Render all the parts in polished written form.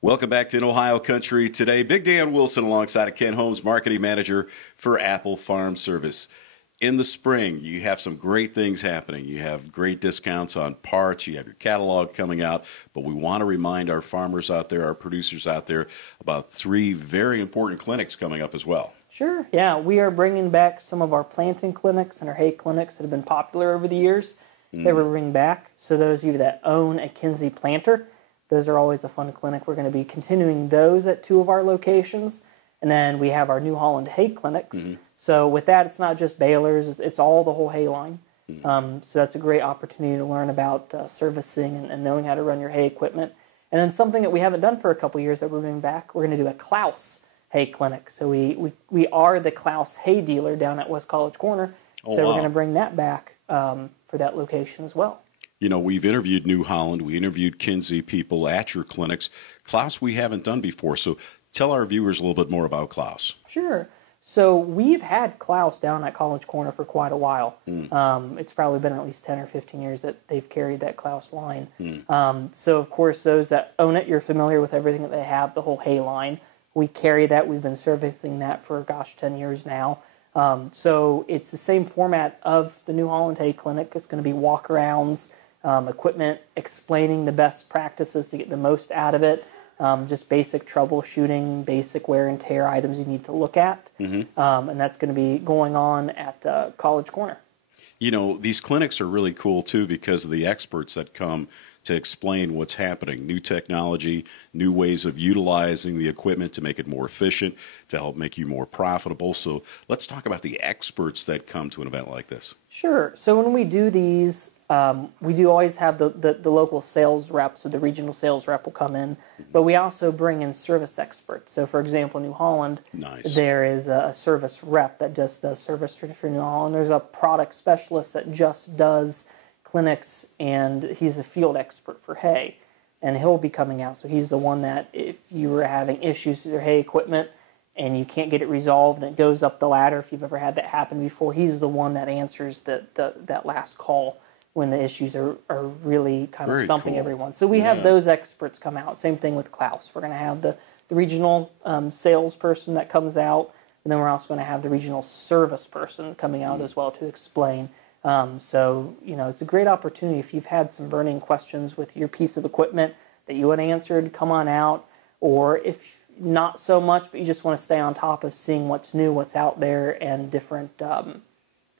Welcome back to In Ohio Country. Today, Big Dan Wilson alongside of Kent Holmes Marketing Manager for Apple Farm Service. In the spring, you have some great things happening. You have great discounts on parts. You have your catalog coming out. But we want to remind our farmers out there, our producers out there, about 3 very important clinics coming up as well. Sure. Yeah, we are bringing back some of our planting clinics and our hay clinics that have been popular over the years. That we're bringing back. So those of you that own a Kinsey planter, those are always a fun clinic. We're going to be continuing those at 2 of our locations. And then we have our New Holland hay clinics. So with that, it's not just balers, it's all the whole hay line. So that's a great opportunity to learn about servicing and knowing how to run your hay equipment. And then something that we haven't done for a couple years that we're bringing back, we're going to do a Klaus hay clinic. So we are the Klaus hay dealer down at West College Corner. So we're going to bring that back for that location as well. You know, we've interviewed New Holland, we interviewed Kinsey people at your clinics. Klaus, we haven't done before, so tell our viewers a little bit more about Klaus. Sure. So we've had Klaus down at College Corner for quite a while. It's probably been at least 10 or 15 years that they've carried that Klaus line. So, of course, those that own it, you're familiar with everything that they have, the whole hay line. We carry that. We've been servicing that for, 10 years now. So it's the same format of the New Holland Hay Clinic. It's going to be walk-arounds, equipment, explaining the best practices to get the most out of it, just basic troubleshooting, basic wear and tear items you need to look at, and that's going to be going on at College Corner. You know, these clinics are really cool, too, because of the experts that come to explain what's happening, new technology, new ways of utilizing the equipment to make it more efficient, to help make you more profitable. So let's talk about the experts that come to an event like this. Sure. So when we do these, we do always have the local sales rep, so the regional sales rep will come in, but we also bring in service experts. So, for example, New Holland, there is a service rep that just does service for New Holland. There's a product specialist that just does clinics, and he's a field expert for hay, and he'll be coming out. So he's the one that if you were having issues with your hay equipment and you can't get it resolved and it goes up the ladder, if you've ever had that happen before, he's the one that answers that last call when the issues are really kind of stumping everyone. So we have those experts come out. Same thing with Klaus. We're going to have the regional salesperson that comes out, and then we're also going to have the regional service person coming out as well to explain. So, you know, it's a great opportunity if you've had some burning questions with your piece of equipment that you want answered, come on out. Or if not so much, but you just want to stay on top of seeing what's new, what's out there, and different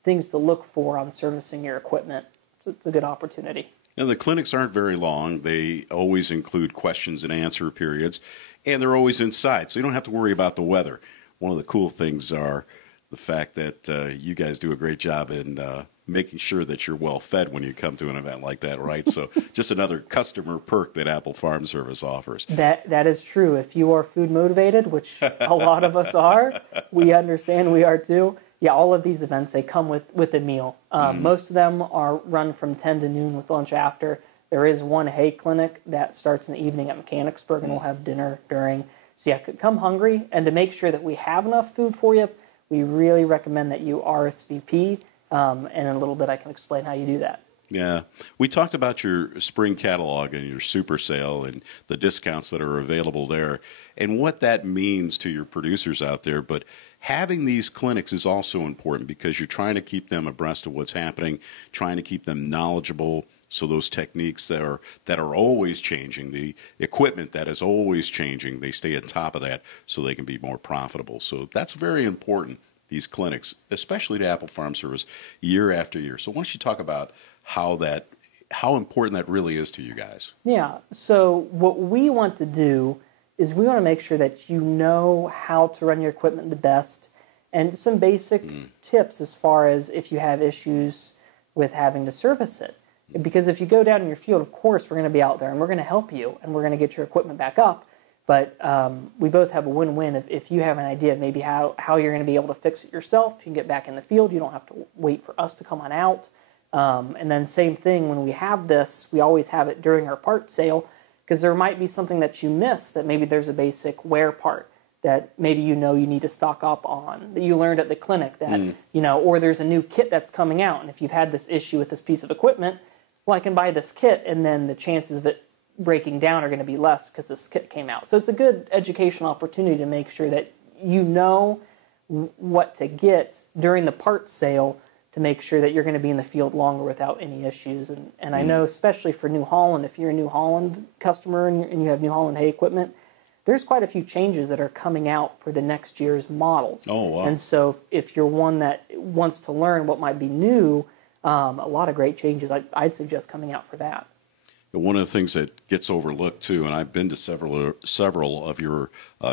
things to look for on servicing your equipment. It's a good opportunity. Now, the clinics aren't very long. They always include questions and answer periods, and they're always inside, so you don't have to worry about the weather. One of the cool things are the fact that you guys do a great job in making sure that you're well fed when you come to an event like that, right? So just another customer perk that Apple Farm Service offers. That is true. If you are food motivated, which a lot of us are, we understand we are too. Yeah, all of these events, they come with a meal. Most of them are run from 10 to noon with lunch after. There is one hay clinic that starts in the evening at Mechanicsburg, and we'll have dinner during. So yeah, come hungry. And to make sure that we have enough food for you, we really recommend that you RSVP, and in a little bit I can explain how you do that. Yeah. We talked about your spring catalog and your super sale and the discounts that are available there and what that means to your producers out there. But having these clinics is also important because you're trying to keep them abreast of what's happening, trying to keep them knowledgeable. So those techniques that are always changing, the equipment that is always changing, they stay on top of that so they can be more profitable. So that's very important, these clinics, especially to Apple Farm Service, year after year. So why don't you talk about how important that really is to you guys? Yeah, so what we want to do is we want to make sure that you know how to run your equipment the best and some basic tips as far as if you have issues with having to service it. Because if you go down in your field, of course, we're going to be out there and we're going to help you and we're going to get your equipment back up. But we both have a win-win. If you have an idea of maybe how you're going to be able to fix it yourself, you can get back in the field. You don't have to wait for us to come on out. And then same thing, when we have this, we always have it during our part sale because there might be something that you miss, that maybe there's a basic wear part that maybe you need to stock up on, that you learned at the clinic, that or there's a new kit that's coming out. And if you've had this issue with this piece of equipment, well, I can buy this kit, and then the chances of it breaking down are going to be less because this kit came out. So it's a good educational opportunity to make sure that you know what to get during the parts sale to make sure that you're going to be in the field longer without any issues. And I know, especially for New Holland, if you're a New Holland customer and you have New Holland hay equipment, there's quite a few changes that are coming out for the next year's models. Oh, wow. And so if you're one that wants to learn what might be new, a lot of great changes I suggest coming out for that. One of the things that gets overlooked, too, and I've been to several of your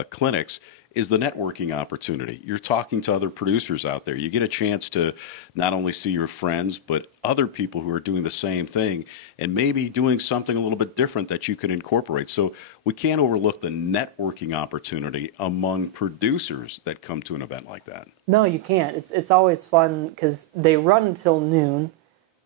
clinics, is the networking opportunity. You're talking to other producers out there. You get a chance to not only see your friends, but other people who are doing the same thing and maybe doing something a little bit different that you can incorporate. So we can't overlook the networking opportunity among producers that come to an event like that. No, you can't. It's always fun because they run until noon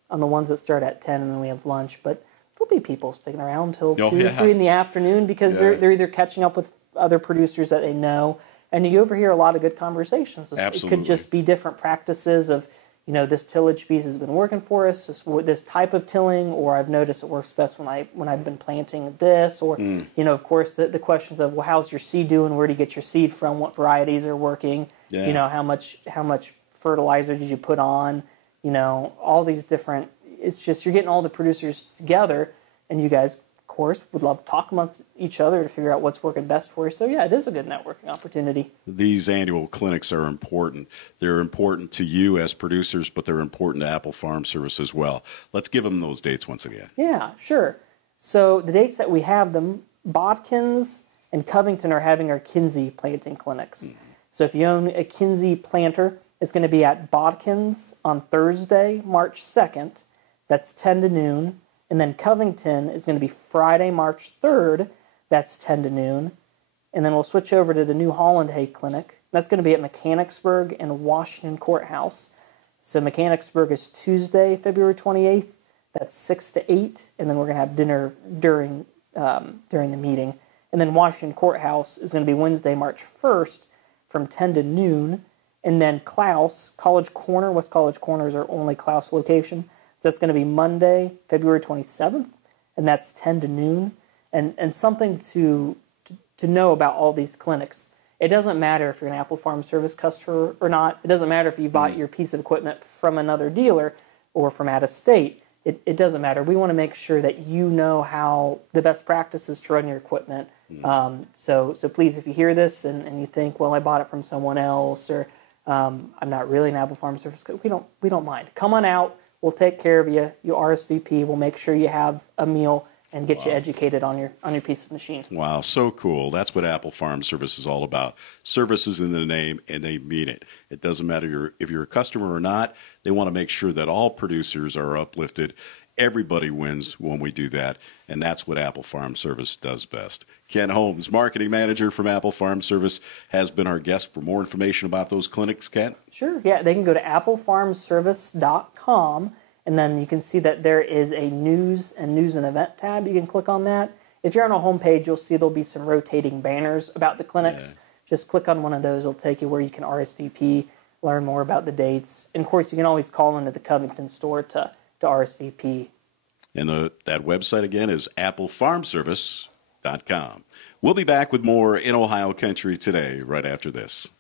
on the ones that start at 10, and then we have lunch. But there'll be people sticking around until 2 or 3 in the afternoon because they're either catching up with other producers that they know, and you overhear a lot of good conversations. Absolutely. It could just be different practices of, this tillage piece has been working for us, this type of tilling, or I've noticed it works best when I've been planting this, or of course the questions of, well, how's your seed doing? Where do you get your seed from? What varieties are working? Yeah. How much fertilizer did you put on? All these different. It's just you're getting all the producers together, and you guys, of course, would love to talk amongst each other to figure out what's working best for you. So, yeah, it is a good networking opportunity. These annual clinics are important. They're important to you as producers, but they're important to Apple Farm Service as well. Let's give them those dates once again. Yeah, sure. So the dates that we have them, Bodkins and Covington are having our Kinsey planting clinics. Mm-hmm. So if you own a Kinsey planter, it's going to be at Bodkins on Thursday, March 2nd. That's 10 to noon. And then Covington is going to be Friday, March 3rd. That's 10 to noon. And then we'll switch over to the New Holland Hay Clinic. That's going to be at Mechanicsburg and Washington Courthouse. So Mechanicsburg is Tuesday, February 28th. That's 6 to 8. And then we're going to have dinner during the meeting. And then Washington Courthouse is going to be Wednesday, March 1st from 10 to noon. And then Klaus, College Corner, West College Corner is our only Klaus location. So that's going to be Monday, February 27th, and that's 10 to noon. And something to know about all these clinics, it doesn't matter if you're an Apple Farm Service customer or not. It doesn't matter if you bought your piece of equipment from another dealer or from out of state. It doesn't matter. We want to make sure that you know how the best practices to run your equipment. So please, if you hear this and you think, well, I bought it from someone else, or I'm not really an Apple Farm Service, we don't mind. Come on out. We'll take care of you. You RSVP. We'll make sure you have a meal and get you educated on your piece of machine. Wow, so cool. That's what Apple Farm Service is all about. Service is in the name, and they mean it. It doesn't matter if you're a customer or not. They want to make sure that all producers are uplifted. Everybody wins when we do that, and that's what Apple Farm Service does best. Kent Holmes, Marketing Manager from Apple Farm Service, has been our guest. For more information about those clinics, Kent? Sure, yeah. They can go to applefarmservice.com, and then you can see that there is a news and event tab. You can click on that. If you're on a homepage, you'll see there'll be some rotating banners about the clinics. Yeah. Just click on one of those. It'll take you where you can RSVP, learn more about the dates. And, of course, you can always call into the Covington store to RSVP. And that website, again, is applefarmservice.com. We'll be back with more In Ohio Country Today right after this.